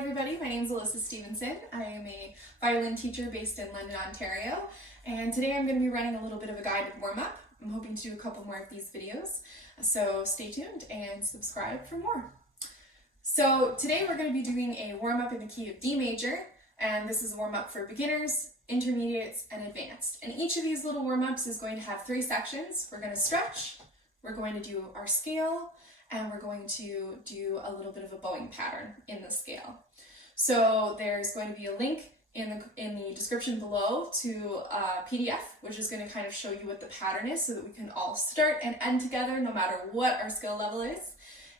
everybody, my name is Alyssa Stevenson. I am a violin teacher based in London, Ontario, and today I'm going to be running a little bit of a guided warm-up. I'm hoping to do a couple more of these videos, so stay tuned and subscribe for more. So today we're going to be doing a warm-up in the key of D major, and this is a warm-up for beginners, intermediates, and advanced. And each of these little warm-ups is going to have 3 sections. We're going to stretch, we're going to do our scale, and we're going to do a little bit of a bowing pattern in the scale. So there's going to be a link in the description below to a PDF, which is going to kind of show you what the pattern is so that we can all start and end together no matter what our skill level is.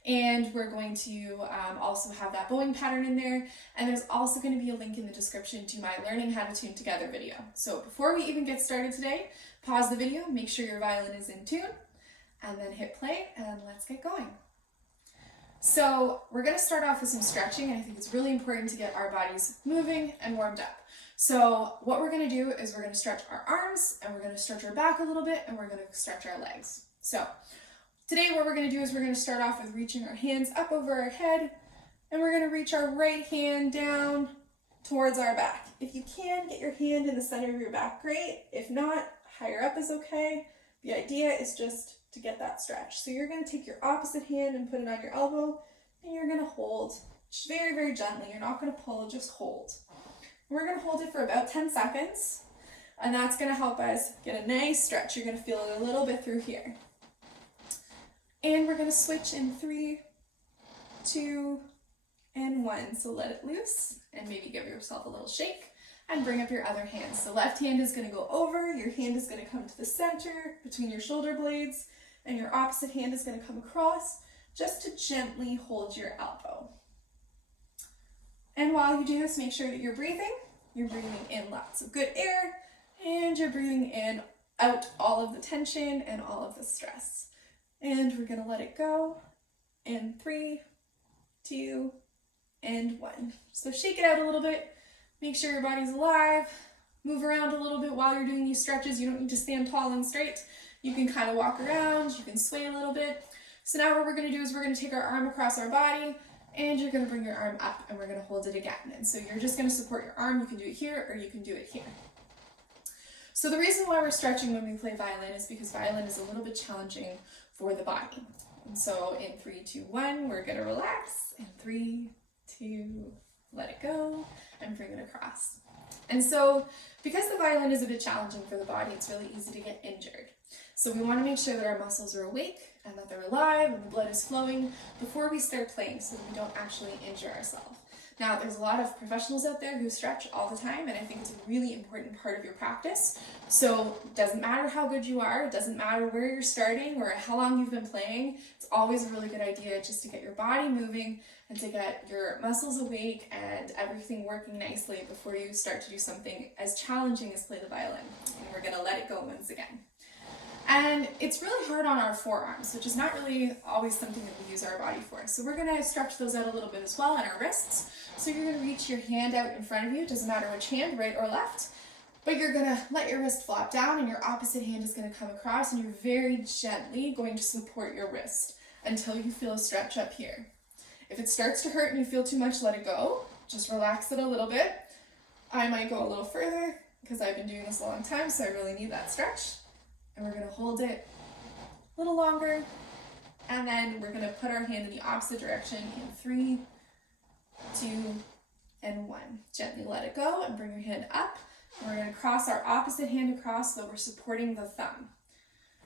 And we're going to also have that bowing pattern in there. And there's also going to be a link in the description to my Learning How to Tune Together video. So before we even get started today, pause the video, make sure your violin is in tune, and then hit play and let's get going. So we're going to start off with some stretching, and I think it's really important to get our bodies moving and warmed up. So what we're going to do is we're going to stretch our arms, and we're going to stretch our back a little bit, and we're going to stretch our legs. So today what we're going to do is we're going to start off with reaching our hands up over our head, and we're going to reach our right hand down towards our back. If you can, get your hand in the center of your back, great. If not, higher up is okay. The idea is just to get that stretch. So you're going to take your opposite hand and put it on your elbow, and you're going to hold just very, very gently. You're not going to pull, just hold. We're going to hold it for about 10 seconds, and that's going to help us get a nice stretch. You're going to feel it a little bit through here. And we're going to switch in 3, 2, and 1. So let it loose, and maybe give yourself a little shake. And bring up your other hand. So left hand is going to go over, your hand is going to come to the center between your shoulder blades, and your opposite hand is going to come across just to gently hold your elbow. And while you do this, make sure that you're breathing. You're breathing in lots of good air, and you're breathing in out all of the tension and all of the stress. And we're going to let it go in 3, 2, and 1. So shake it out a little bit. Make sure your body's alive, move around a little bit while you're doing these stretches. You don't need to stand tall and straight. You can kind of walk around, you can sway a little bit. So now what we're going to do is we're going to take our arm across our body, and you're going to bring your arm up, and we're going to hold it again. And so you're just going to support your arm. You can do it here, or you can do it here. So the reason why we're stretching when we play violin is because violin is a little bit challenging for the body. And so in 3, 2, 1, we're going to relax. In 3, 2, let it go, and bring it across. And so because the violin is a bit challenging for the body, it's really easy to get injured. So we want to make sure that our muscles are awake and that they're alive and the blood is flowing before we start playing so that we don't actually injure ourselves. Now, there's a lot of professionals out there who stretch all the time, and I think it's a really important part of your practice. So it doesn't matter how good you are, it doesn't matter where you're starting or how long you've been playing, it's always a really good idea just to get your body moving and to get your muscles awake and everything working nicely before you start to do something as challenging as play the violin. And we're going to let it go once again. And it's really hard on our forearms, which is not really always something that we use our body for. So we're going to stretch those out a little bit as well, and our wrists. So you're going to reach your hand out in front of you, it doesn't matter which hand, right or left, but you're going to let your wrist flop down, and your opposite hand is going to come across, and you're very gently going to support your wrist until you feel a stretch up here. If it starts to hurt and you feel too much, let it go. Just relax it a little bit. I might go a little further because I've been doing this a long time, so I really need that stretch. And we're going to hold it a little longer, and then we're going to put our hand in the opposite direction in 3, 2, and 1. Gently let it go and bring your hand up. And we're going to cross our opposite hand across so we're supporting the thumb.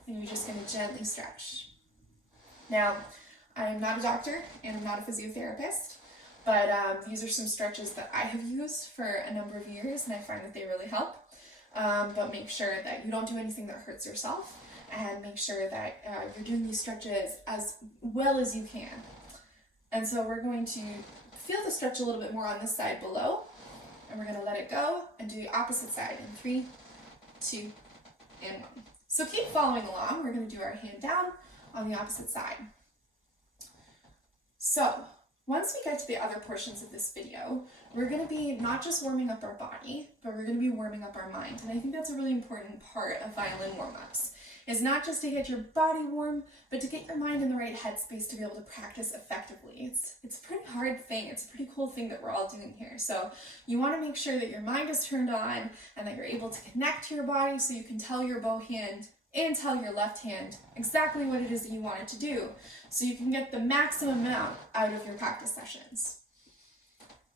And you're just going to gently stretch. Now, I'm not a doctor and I'm not a physiotherapist, but these are some stretches that I have used for a number of years, and I find that they really help. But make sure that you don't do anything that hurts yourself, and make sure that you're doing these stretches as well as you can. And so we're going to feel the stretch a little bit more on this side below, and we're going to let it go and do the opposite side in 3, 2, and 1. So keep following along. We're going to do our hand down on the opposite side. So Once we get to the other portions of this video, we're going to be not just warming up our body, but we're going to be warming up our mind. And I think that's a really important part of violin warm-ups, is not just to get your body warm, but to get your mind in the right headspace to be able to practice effectively. It's a pretty hard thing. It's a pretty cool thing that we're all doing here. So you want to make sure that your mind is turned on and that you're able to connect to your body so you can tell your bow hand and tell your left hand exactly what it is that you want it to do, so you can get the maximum amount out of your practice sessions.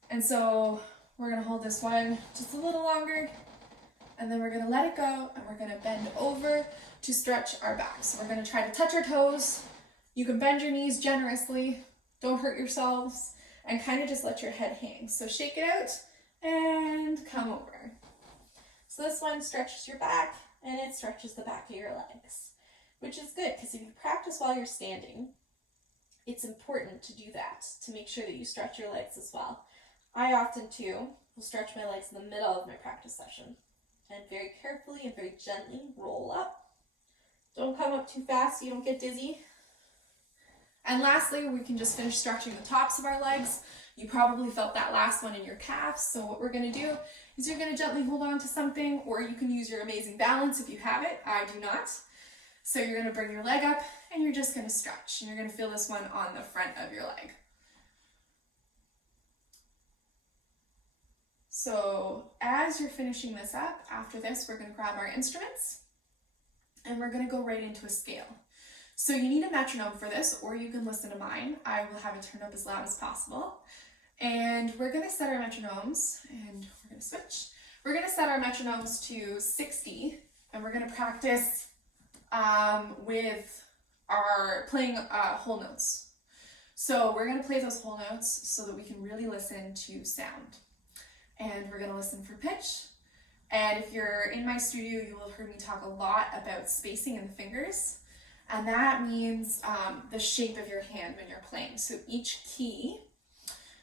And so we're going to hold this one just a little longer, and then we're going to let it go, and we're going to bend over to stretch our back. So we're going to try to touch our toes. You can bend your knees generously, don't hurt yourselves, and kind of just let your head hang. So shake it out and come over. So this one stretches your back, and it stretches the back of your legs, which is good because if you practice while you're standing, it's important to do that, to make sure that you stretch your legs as well. I often too will stretch my legs in the middle of my practice session and very carefully and very gently roll up. Don't come up too fast so you don't get dizzy. And lastly, we can just finish stretching the tops of our legs. You probably felt that last one in your calves. So what we're going to do is you're going to gently hold on to something, or you can use your amazing balance if you have it. I do not. So you're going to bring your leg up and you're just going to stretch. And you're going to feel this one on the front of your leg. So as you're finishing this up, after this, we're going to grab our instruments and we're going to go right into a scale. So you need a metronome for this, or you can listen to mine. I will have it turned up as loud as possible. And we're going to set our metronomes, and we're going to switch. We're going to set our metronomes to 60, and we're going to practice with our playing whole notes. So we're going to play those whole notes so that we can really listen to sound. And we're going to listen for pitch. And if you're in my studio, you will have heard me talk a lot about spacing in the fingers. And that means the shape of your hand when you're playing. So each key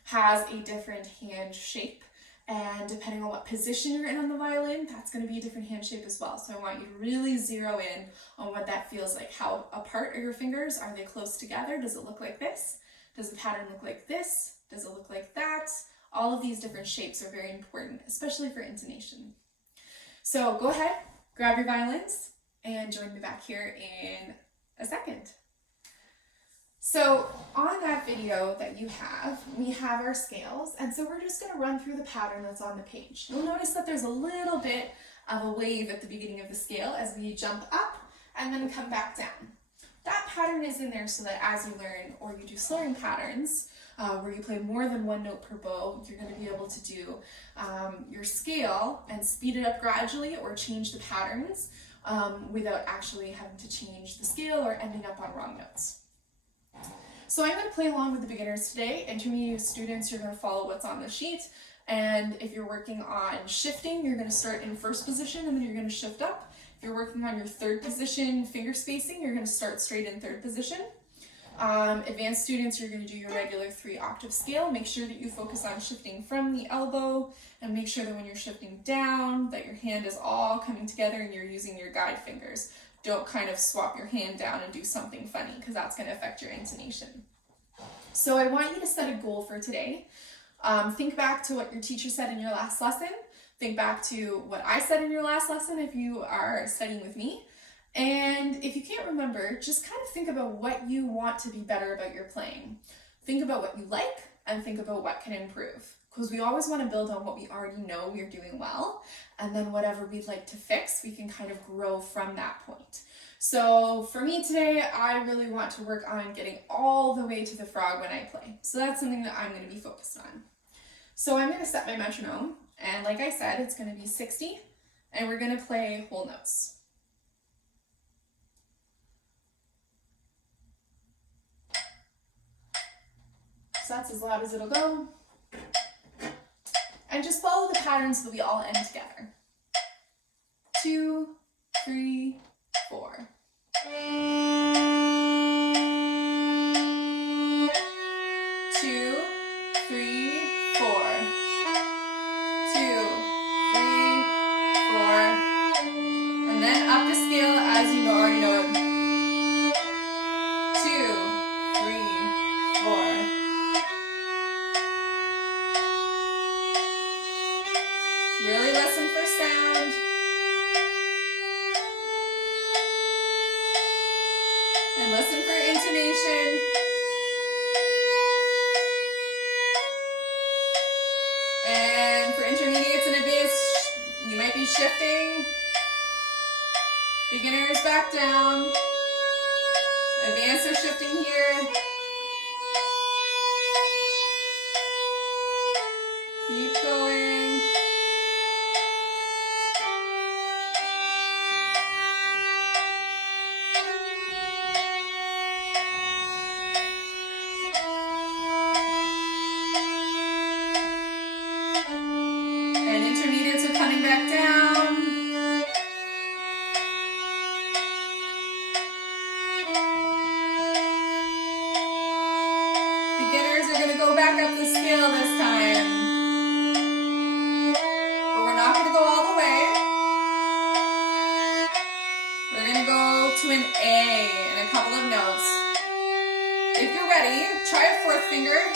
has a different hand shape. And depending on what position you're in on the violin, that's going to be a different hand shape as well. So I want you to really zero in on what that feels like. How apart are your fingers? Are they close together? Does it look like this? Does the pattern look like this? Does it look like that? All of these different shapes are very important, especially for intonation. So go ahead, grab your violins, and join me back here in a second. So on that video that you have, we have our scales, and so we're just going to run through the pattern that's on the page. You'll notice that there's a little bit of a wave at the beginning of the scale as we jump up and then come back down. That pattern is in there so that as you learn, or you do slurring patterns, where you play more than one note per bow, you're going to be able to do your scale and speed it up gradually or change the patterns without actually having to change the scale or ending up on wrong notes. So I'm going to play along with the beginners today. Intermediate students, you're going to follow what's on the sheet. And if you're working on shifting, you're going to start in first position and then you're going to shift up. If you're working on your third position finger spacing, you're going to start straight in third position. Advanced students, you're going to do your regular 3-octave scale. Make sure that you focus on shifting from the elbow, and make sure that when you're shifting down, that your hand is all coming together and you're using your guide fingers. Don't kind of swap your hand down and do something funny, because that's going to affect your intonation. So I want you to set a goal for today. Think back to what your teacher said in your last lesson. Think back to what I said in your last lesson if you are studying with me. And if you can't remember, just kind of think about what you want to be better about your playing. Think about what you like and think about what can improve. Because we always want to build on what we already know we're doing well. And then whatever we'd like to fix, we can kind of grow from that point. So for me today, I really want to work on getting all the way to the frog when I play. So that's something that I'm going to be focused on. So I'm going to set my metronome. And like I said, it's going to be 60. And we're going to play whole notes. So that's as loud as it'll go. And just follow the pattern so that we all end together. 2, 3, 4. 2, 3, 4. 2, 3, 4. And then up the scale as you already know it. 2, 3, 4. Really listen for sound. And listen for intonation. And for intermediates and advanced, you might be shifting. Beginners back down. Advanced are shifting here. Keep going. And intermediates are coming back down. Beginners are going to go back up the scale this time. But we're not going to go all the way. We're going to go to an A and a couple of notes. If you're ready, try a fourth finger.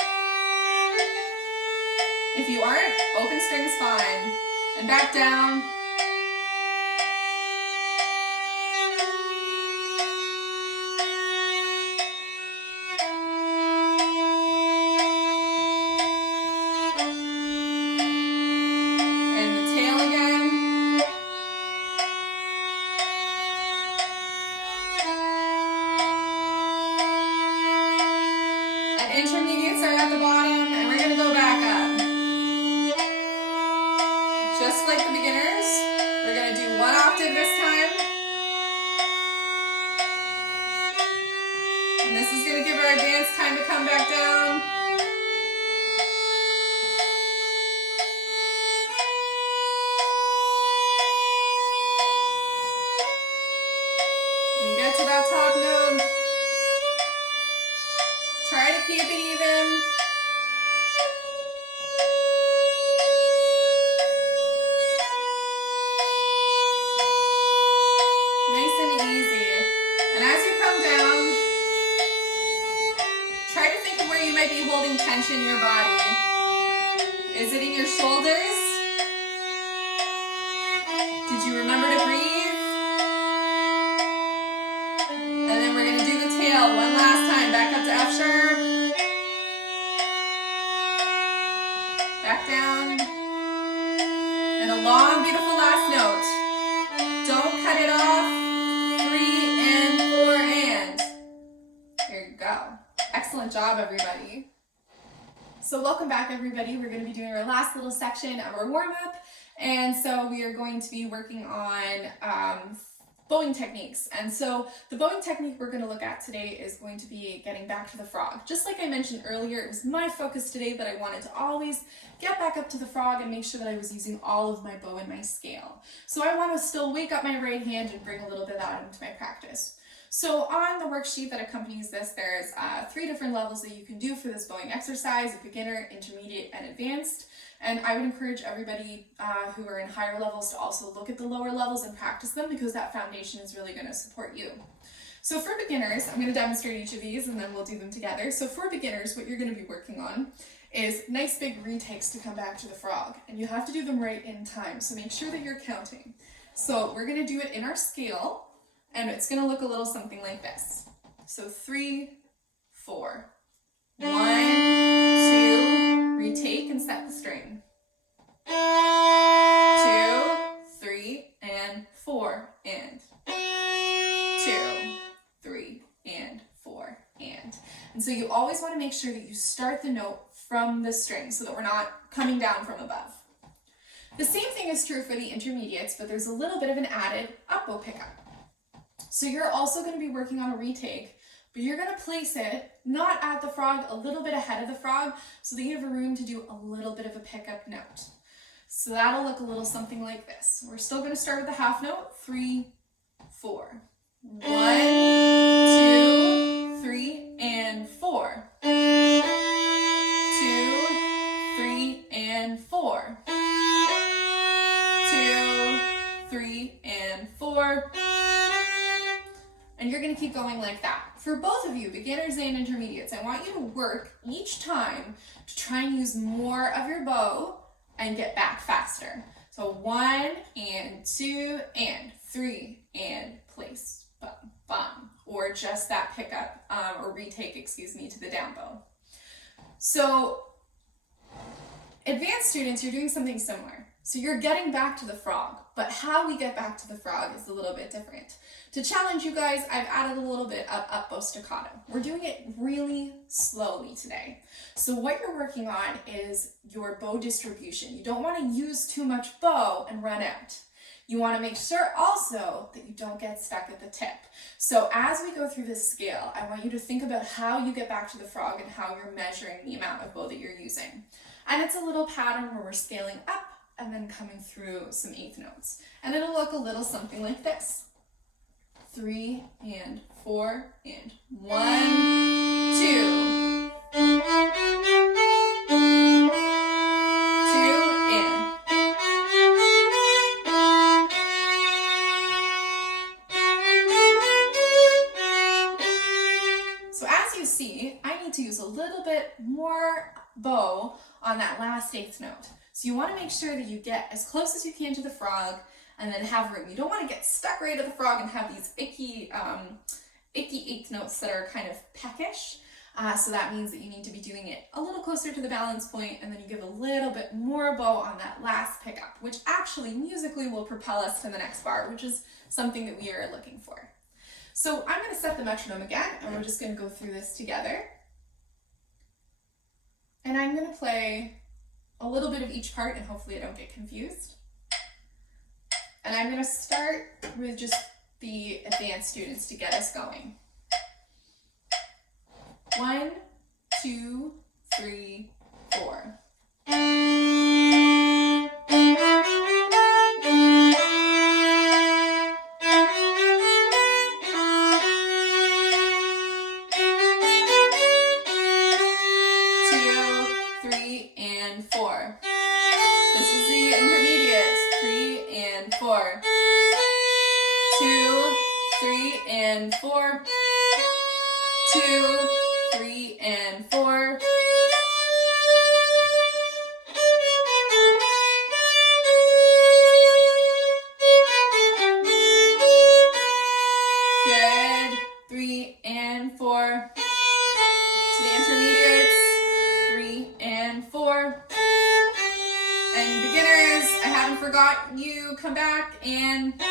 If you aren't, open string's fine. And back down. And the tail again. And intermediates are at the bottom, and we're going to go back up. Just like the beginners, we're going to do one octave this time. And this is going to give our advanced time to come back down. When you get to that top note, try to keep it even. Nice and easy. And as you come down, try to think of where you might be holding tension in your body. Is it in your shoulders? Did you remember to breathe? And then we're going to do the tail one last time. Back up to F sharp. Back down. And a long, beautiful last note. Don't cut it off. 3 and 4 and. Here you go. Excellent job, everybody. So welcome back, everybody. We're going to be doing our last little section of our warm-up. And so we are going to be working on bowing techniques. And so the bowing technique we're going to look at today is going to be getting back to the frog. Just like I mentioned earlier, it was my focus today, but I wanted to always get back up to the frog and make sure that I was using all of my bow and my scale. So I want to still wake up my right hand and bring a little bit of that into my practice. So on the worksheet that accompanies this, there's 3 different levels that you can do for this bowing exercise: beginner, intermediate, and advanced. And I would encourage everybody who are in higher levels to also look at the lower levels and practice them, because that foundation is really going to support you. So for beginners, I'm going to demonstrate each of these and then we'll do them together. So for beginners, what you're going to be working on is nice big retakes to come back to the frog. And you have to do them right in time, so make sure that you're counting. So we're going to do it in our scale, and it's going to look a little something like this. So 3, 4. 1, 2, retake and set the string. 2, 3, and 4, and. 2, 3, and 4, and. And so you always want to make sure that you start the note from the string so that we're not coming down from above. The same thing is true for the intermediates, but there's a little bit of an added up bow pickup. So you're also going to be working on a retake, but you're going to place it not at the frog, a little bit ahead of the frog, so that you have room to do a little bit of a pickup note. So that'll look a little something like this. We're still going to start with the half note, 3, 4. 1, 2, 3, and 4. 2, 3, and 4. 2, 3, and 4. And you're going to keep going like that. For both of you, beginners and intermediates, I want you to work each time to try and use more of your bow and get back faster. So So 1 and 2 and 3 and place, bum, bum, or just that pickup or retake, excuse me, to the down bow. So advanced students, you're doing something similar. So you're getting back to the frog, but how we get back to the frog is a little bit different. To challenge you guys, I've added a little bit of up bow staccato. We're doing it really slowly today. So what you're working on is your bow distribution. You don't want to use too much bow and run out. You want to make sure also that you don't get stuck at the tip. So as we go through this scale, I want you to think about how you get back to the frog and how you're measuring the amount of bow that you're using. And it's a little pattern where we're scaling up and then coming through some eighth notes. And it'll look a little something like this. 3 and 4 and 1, 2. 2 and. So as you see, I need to use a little bit more bow on that last eighth note. So you want to make sure that you get as close as you can to the frog and then have room. You don't want to get stuck right at the frog and have these icky eighth notes that are kind of peckish. So that means that you need to be doing it a little closer to the balance point, and then you give a little bit more bow on that last pickup, which actually musically will propel us to the next bar, which is something that we are looking for. So I'm going to set the metronome again, and we're just going to go through this together. And I'm going to play a little bit of each part, and hopefully I don't get confused. And I'm going to start with just the advanced students to get us going. 1, 2, 3, 4. 4. This is the intermediate. 3 and 4. 2, 3 and 4. 2, 3 and 4. Good. 3 and 4. To the intermediates. 3 and 4. And beginners, I haven't forgotten you. Come back and 2,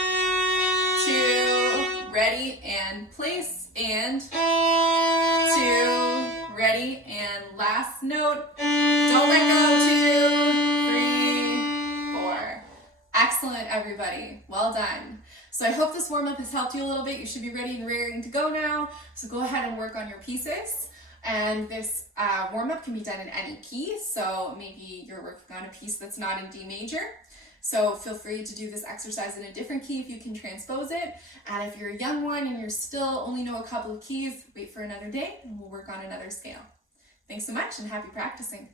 ready and place, and 2, ready and last note. Don't let go. 2, 3, 4. Excellent, everybody. Well done. So I hope this warm-up has helped you a little bit. You should be ready and raring to go now. So go ahead and work on your pieces. And this warm-up can be done in any key, so maybe you're working on a piece that's not in D major. So feel free to do this exercise in a different key if you can transpose it. And if you're a young one and you're still only know a couple of keys, wait for another day and we'll work on another scale. Thanks so much and happy practicing.